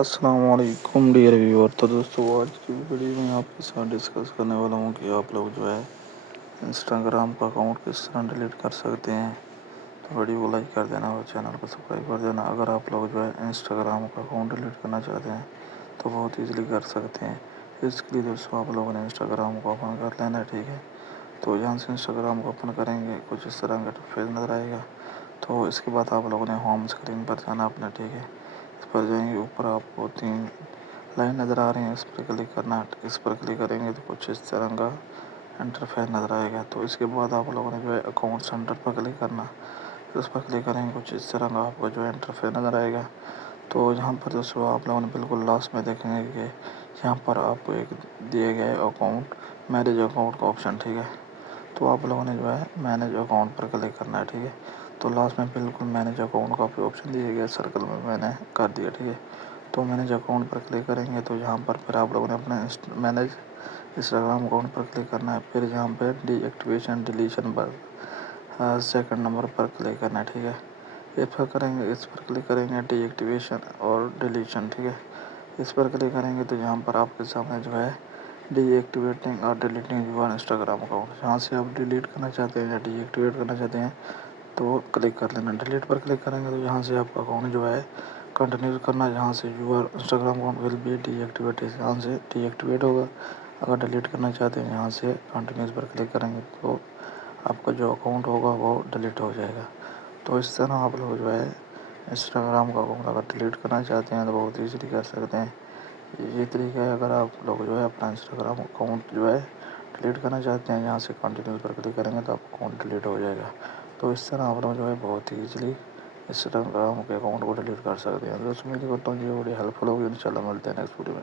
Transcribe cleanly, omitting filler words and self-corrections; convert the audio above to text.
السلام علیکم ڈیئر ویور. تو دوستوں آج کی ویڈیو میں آپ کے ساتھ ڈسکس کرنے والا ہوں کہ آپ لوگ جو ہے انسٹاگرام کا اکاؤنٹ کس طرح ڈیلیٹ کر سکتے ہیں. تو ویڈیو کو لائک کر دینا اور چینل کو سبسکرائب کر دینا. اگر آپ لوگ جو ہے انسٹاگرام کا اکاؤنٹ ڈیلیٹ کرنا چاہتے ہیں تو بہت ایزیلی کر سکتے ہیں. اس کے لیے دوستوں آپ لوگوں نے انسٹاگرام کو اوپن کر لینا ہے. ٹھیک ہے, تو یہاں سے انسٹاگرام کو اوپن کریں گے کچھ اس طرح کا پیج نظر آئے گا. تو اس کے بعد آپ لوگوں نے ہوم اسکرین پر جانا اپنا. ٹھیک ہے, اس پر جائیں گے, اوپر آپ کو 3 لائن نظر آ رہی ہیں, اس پر کلک کرنا. اس پر کلک کریں گے تو کچھ اس طرح کا انٹرفیس نظر آئے گا. تو اس کے بعد آپ لوگوں نے جو ہے اکاؤنٹ سینٹر پر کلک کرنا. اس پر کلک کریں گے, کچھ اس طرح کا آپ کو جو ہے انٹرفیس نظر آئے گا. تو یہاں پر دوستوں آپ لوگوں نے بالکل لاسٹ میں دیکھیں گے کہ یہاں پر آپ کو ایک دیے گئے اکاؤنٹ مینیج اکاؤنٹ کا آپشن. ٹھیک ہے, تو آپ لوگوں نے جو ہے مینیج اکاؤنٹ پر کلک کرنا ہے. ٹھیک ہے, تو لاسٹ میں بالکل مینیج اکاؤنٹ کا بھی آپشن دیا گیا سرکل میں نے کر دیا. ٹھیک ہے, تو مینیج اکاؤنٹ پر کلک کریں گے تو یہاں پر پھر آپ لوگوں نے اپنا مینیج انسٹاگرام اکاؤنٹ پر کلک کرنا ہے. پھر یہاں پہ ڈی ایکٹیویشن ڈیلیشن پر سیکنڈ نمبر پر کلک کرنا ہے. ٹھیک ہے, اس پر کلک کریں گے ڈی ایکٹیویشن اور ڈیلیشن. ٹھیک ہے, اس پر کلک کریں گے تو یہاں پر آپ کے سامنے جو ہے ڈی ایکٹیویٹنگ اور ڈیلیٹنگ یور انسٹاگرام اکاؤنٹ, جہاں سے آپ ڈیلیٹ کرنا چاہتے ہیں یا ڈی ایکٹیویٹ کرنا چاہتے ہیں تو کلک کر لینا. ڈیلیٹ پر کلک کریں گے تو یہاں سے آپ کا اکاؤنٹ جو ہے کنٹینیو کرنا, جہاں سے your Instagram account will B D activate, یہاں سے ڈی ایکٹیویٹ ہوگا. اگر ڈیلیٹ کرنا چاہتے ہیں یہاں سے کنٹینیوس پر کلک کریں گے تو آپ کا جو اکاؤنٹ ہوگا وہ ڈیلیٹ ہو جائے گا. تو اس طرح آپ لوگ جو ہے انسٹاگرام کا اکاؤنٹ اگر ڈیلیٹ کرنا چاہتے ہیں تو بہت ایزیلی کر سکتے ہیں. یہ طریقہ ہے. اگر آپ لوگ جو ہے اپنا انسٹاگرام اکاؤنٹ جو ہے ڈیلیٹ کرنا چاہتے ہیں, یہاں سے کنٹینیوس پر کلک کریں گے تو آپ کا اکاؤنٹ ڈیلیٹ ہو جائے گا. تو اس طرح آپ لوگ جو ہے بہت ایزیلی انسٹاگرام کے اکاؤنٹ کو ڈیلیٹ کر سکتے ہیں. دوستوں امید کرتا ہوں یہ ویڈیو ہیلپ فل ہوگی. انشاءاللہ ملتے ہیں نیکسٹ ویڈیو میں.